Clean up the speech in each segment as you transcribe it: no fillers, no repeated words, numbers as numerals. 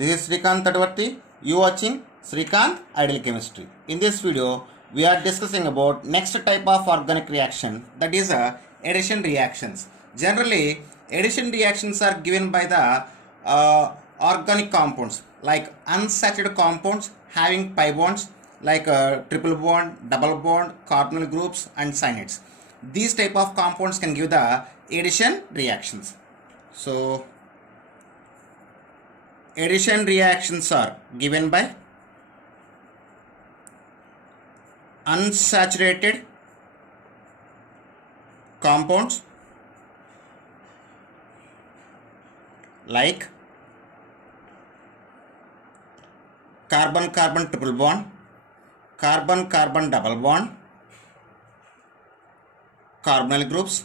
This is Srikanth Tadvarti. You watching Srikanth Ideal Chemistry. In this video, we are discussing about next type of organic reaction, that is addition reactions. Generally, addition reactions are given by the organic compounds like unsaturated compounds having pi bonds like triple bond, double bond, carbonyl groups and cyanides. These type of compounds can give the addition reactions. So addition reactions are given by unsaturated compounds like carbon-carbon triple bond, carbon-carbon double bond, carbonyl groups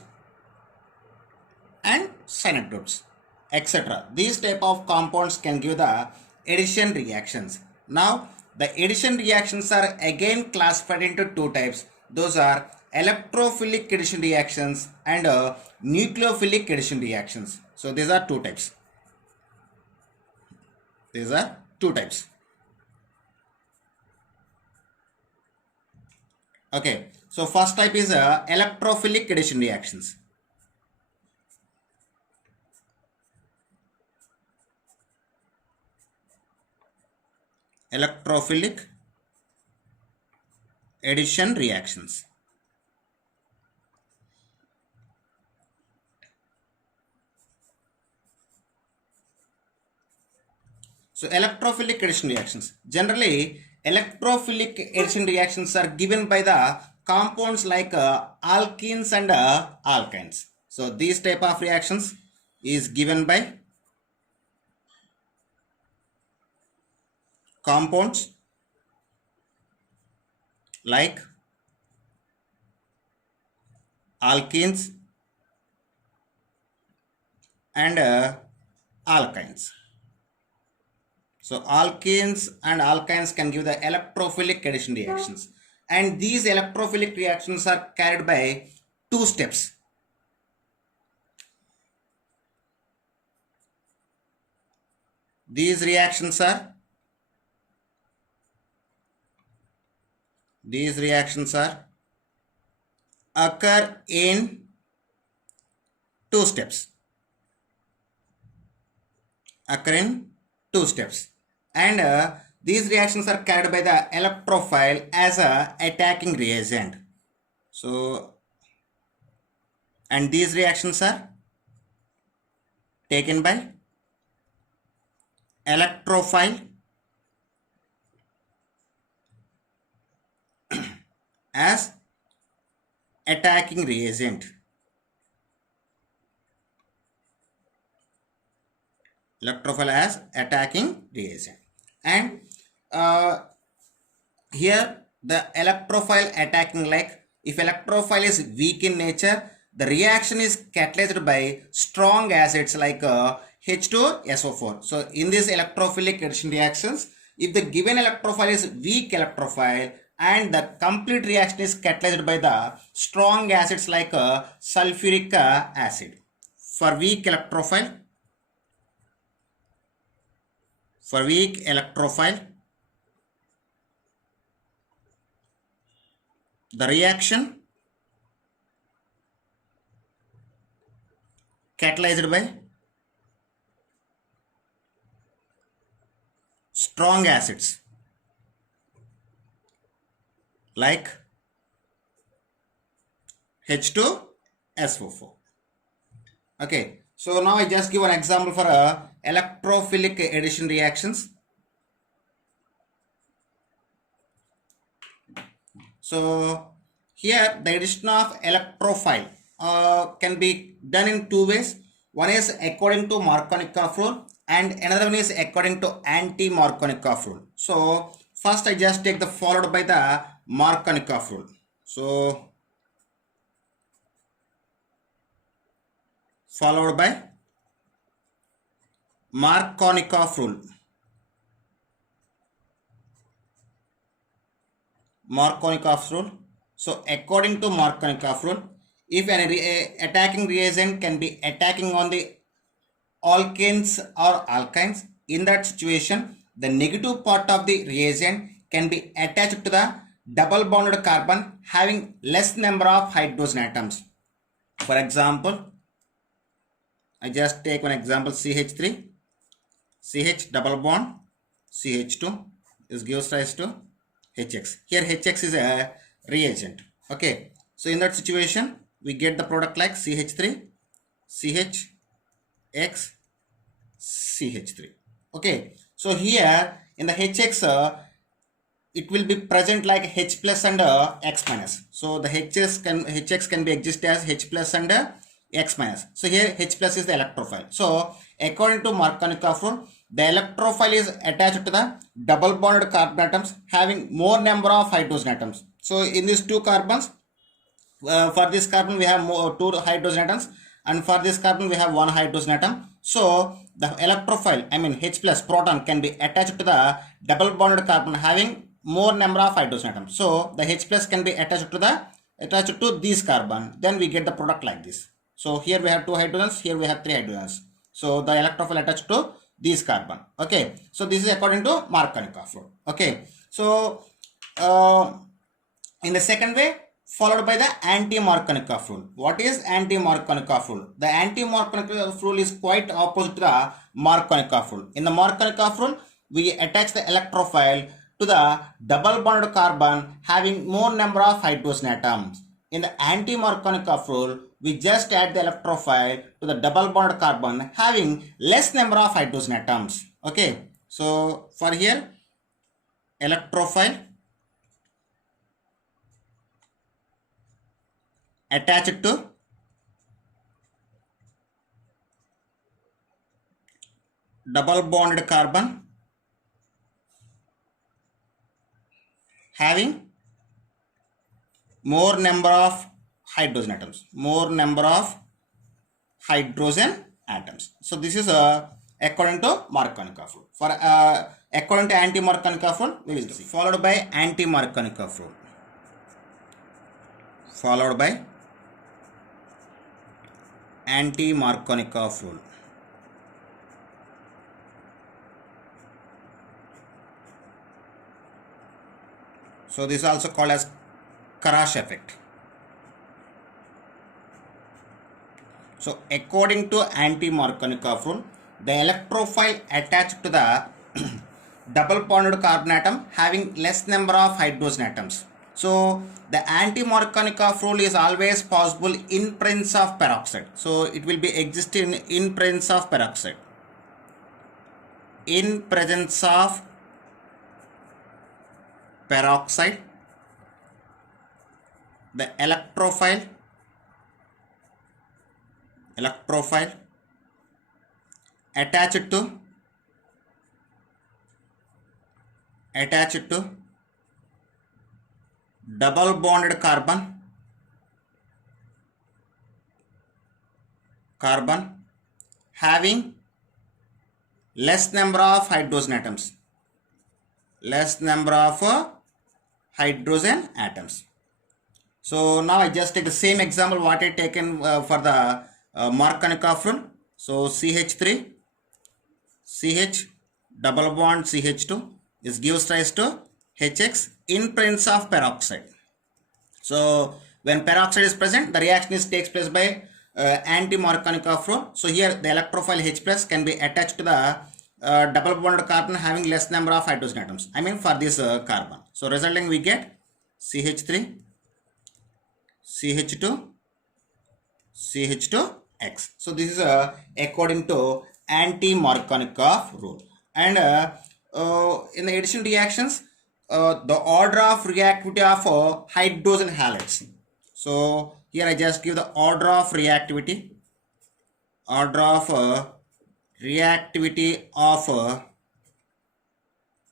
and cyanide groups, etc. These type of compounds can give the addition reactions. Now the addition reactions are again classified into two types. Those are electrophilic addition reactions and nucleophilic addition reactions. So these are two types. Okay, so first type is electrophilic addition reactions. Electrophilic addition reactions. So electrophilic addition reactions. Generally, electrophilic addition reactions are given by the compounds like alkenes and alkynes. So these type of reactions is given by compounds like alkenes and alkynes. So alkenes and alkynes can give the electrophilic addition reactions, and these electrophilic reactions are carried by two steps. These reactions occur in two steps. And these reactions are carried by the electrophile as a attacking reagent. So, and these reactions are taken by electrophile as attacking reagent. Electrophile as attacking reagent. And here the electrophile attacking, like if electrophile is weak in nature, the reaction is catalyzed by strong acids like H2SO4. So in these electrophilic addition reactions, if the given electrophile is weak electrophile and the complete reaction is catalyzed by the strong acids like sulfuric acid. For weak electrophile, the reaction catalyzed by strong acids like H2SO4. Okay, so now I just give an example for electrophilic addition reactions. So here the addition of electrophile can be done in two ways. One is according to Markovnikov rule and another one is according to anti-Markovnikov rule. So first I just take the followed by the Markovnikov rule. So followed by Markovnikov rule. So according to Markovnikov rule, if an attacking reagent can be attacking on the alkanes or alkynes, in that situation, the negative part of the reagent can be attached to the double bonded carbon having less number of hydrogen atoms. For example, I just take one example, CH3, CH double bond, CH2, this gives rise to HX. Here HX is a reagent. Okay, so in that situation, we get the product like CH3, CHX, CH3. Okay, so here in the HX, it will be present like H plus and X minus. So the HX can be exist as H plus and X minus. So here H plus is the electrophile. So according to Markovnikov rule, the electrophile is attached to the double bonded carbon atoms having more number of hydrogen atoms. So in these two carbons, for this carbon we have two hydrogen atoms, and for this carbon we have one hydrogen atom. So the electrophile, I mean H plus proton, can be attached to the double bonded carbon having more number of hydrogen atoms. So the H plus can be attached to this carbon. Then we get the product like this. So here we have two hydrogens, here we have three hydrogens. So the electrophile attached to this carbon. Okay, so this is according to Markovnikov rule. Okay, so in the second way, followed by the anti-Markovnikov rule. What is anti-Markovnikov rule? The anti-Markovnikov rule is quite opposite to the Markovnikov rule. In the Markovnikov rule, we attach the electrophile to the double bonded carbon having more number of hydrogen atoms. In the anti-Markovnikov rule, we just add the electrophile to the double bonded carbon having less number of hydrogen atoms. Okay, so for here, electrophile attached to double bonded carbon having more number of hydrogen atoms. So this is according to Markovnikov rule. For according to anti-Markovnikov rule, we will see. Followed by anti-Markovnikov rule. So this is also called as Karash effect. So according to anti-Markovnikov rule, the electrophile attached to the double bonded carbon atom having less number of hydrogen atoms. So the anti-Markovnikov rule is always possible in presence of peroxide. So it will be existing in presence of peroxide. In presence of peroxide, the electrophile attached to double bonded carbon having less number of hydrogen atoms. So now I just take the same example what I taken for the Markovnikov rule. So CH3, CH double bond CH2, this gives rise to HX in presence of peroxide. So when peroxide is present, the reaction takes place by anti-Markovnikov rule. So here the electrophile H plus can be attached to the double bonded carbon having less number of hydrogen atoms. I mean for this carbon. So resulting we get CH3, CH2, CH2X. So this is according to anti-Markovnikov rule. And in the addition reactions, the order of reactivity of hydrogen halides. So here I just give the order of reactivity of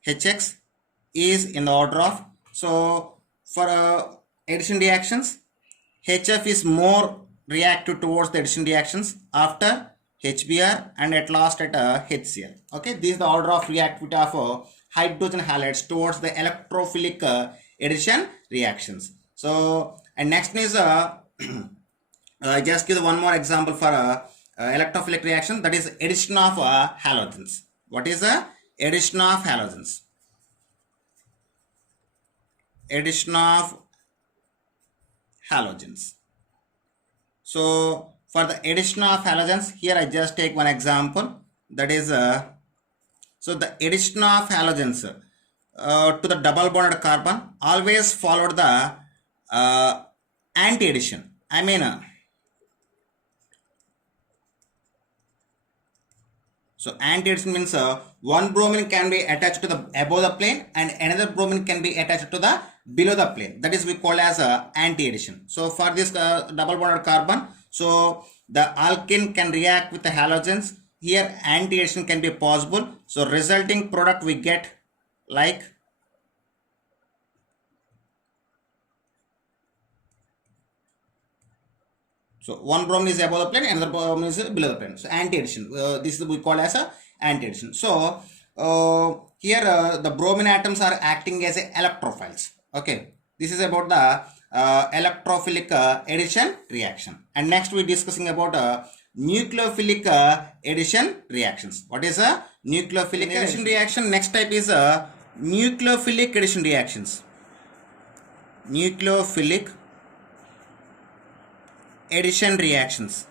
HX is in the order of, so for addition reactions, HF is more reactive towards the addition reactions after HBr and at last at HCl. Okay, this is the order of reactivity of hydrogen halides towards the electrophilic addition reactions. So and next is just give one more example for electrophilic reaction, that is addition of halogens. What is the addition of halogens? Addition of halogens. So for the addition of halogens, here I just take one example. That is, so the addition of halogens to the double bonded carbon always followed the anti-addition. I mean, so anti-addition means one bromine can be attached to the above the plane and another bromine can be attached to the below the plane. That is we call as anti-addition. So for this double bonded carbon, so the alkene can react with the halogens. Here anti-addition can be possible. So resulting product we get like so one bromine is above the plane, another bromine is below the plane. So anti-addition. This is we call as a anti-addition. So here the bromine atoms are acting as a electrophiles. Okay, this is about the electrophilic addition reaction. And next we discussing about nucleophilic addition reactions. What is a nucleophilic addition reaction? Next type is nucleophilic addition reactions. Nucleophilic addition reactions.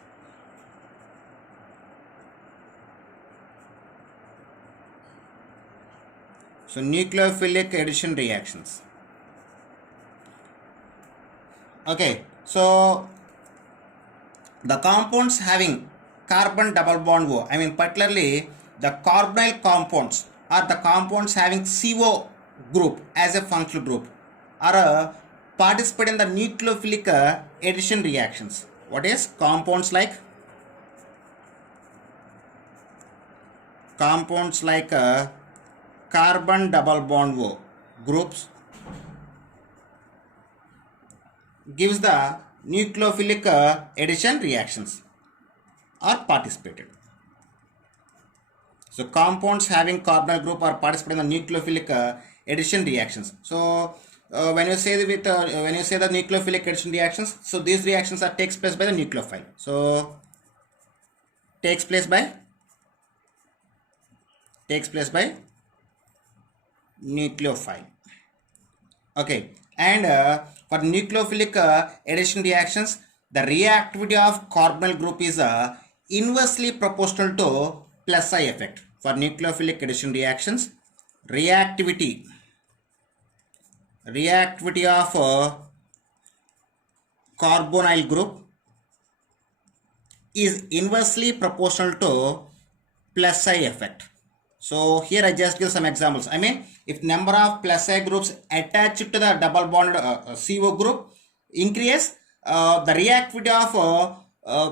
So nucleophilic addition reactions. Okay, so the compounds having carbon double bond O, I mean particularly the carbonyl compounds or the compounds having CO group as a functional group are participate in the nucleophilic addition reactions. What is compounds like carbon double bond O groups gives the nucleophilic addition reactions are participated. So compounds having carbonyl group are participating in the nucleophilic addition reactions. So when you say the nucleophilic addition reactions, so these reactions are takes place by the nucleophile. So takes place by nucleophile. Okay, and for nucleophilic addition reactions, the reactivity of carbonyl group is inversely proportional to plus I effect. For nucleophilic addition reactions, reactivity of carbonyl group is inversely proportional to plus I effect. So here I just give some examples. I mean, if number of plus I groups attached to the double bonded CO group increase, the reactivity of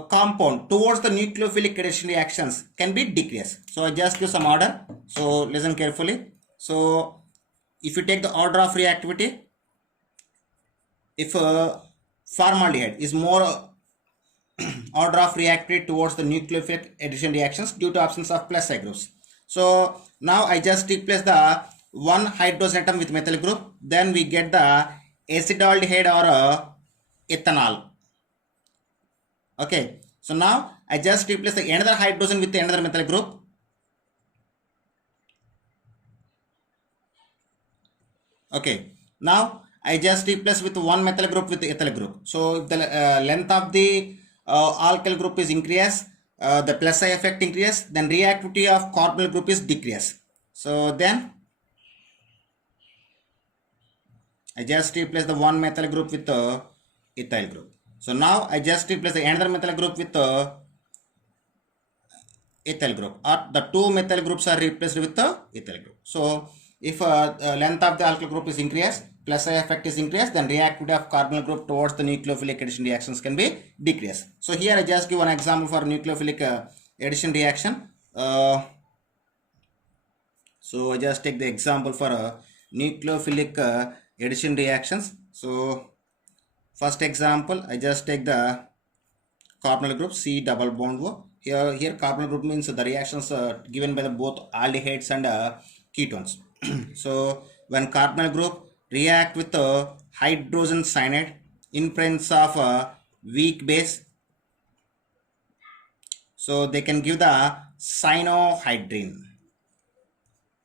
compound towards the nucleophilic addition reactions can be decreased. So I just give some order. So listen carefully. So if you take the order of reactivity, if formaldehyde is more order of reactivity towards the nucleophilic addition reactions due to absence of plus I groups. So now I just replace the one hydrogen atom with methyl group, then we get the acetaldehyde or ethanol. Okay, so now I just replace the another hydrogen with another methyl group. Okay, now I just replace with one methyl group with the ethyl group. So if the length of the alkyl group is increased, the plus I effect increase, then reactivity of carbonyl group is decrease. So then I just replace the one methyl group with the ethyl group. So now I just replace the another methyl group with the ethyl group, or the two methyl groups are replaced with the ethyl group. So if length of the alkyl group is increased, plus I effect is increased, then reactivity of carbonyl group towards the nucleophilic addition reactions can be decreased. So here I just give one example for nucleophilic addition reaction. So I just take the example for nucleophilic addition reactions. So first example, I just take the carbonyl group C double bond O. Here carbonyl group means the reactions given by the both aldehydes and ketones. So when carbonyl group react with hydrogen cyanide in presence of a weak base, so they can give the cyanohydrine.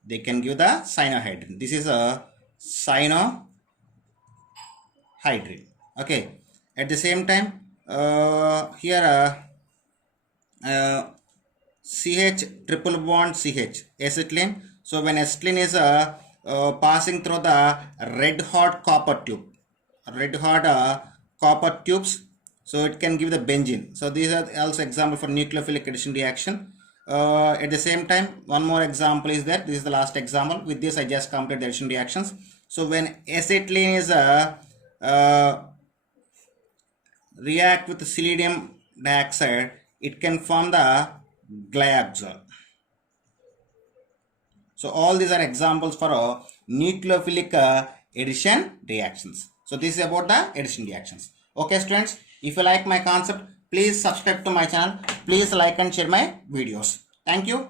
they can give the cyanohydrin. This is a cyanohydrin. Okay. At the same time, here CH triple bond CH acetylene. So when acetylene is passing through the red hot copper tubes, so it can give the benzene. So these are also example for nucleophilic addition reaction. At the same time, one more example is that this is the last example. With this, I just completed the addition reactions. So when acetylene is react with the selenium dioxide, it can form the glyaxol. So all these are examples for nucleophilic addition reactions. So this is about the addition reactions. Okay students, if you like my concept, please subscribe to my channel. Please like and share my videos. Thank you.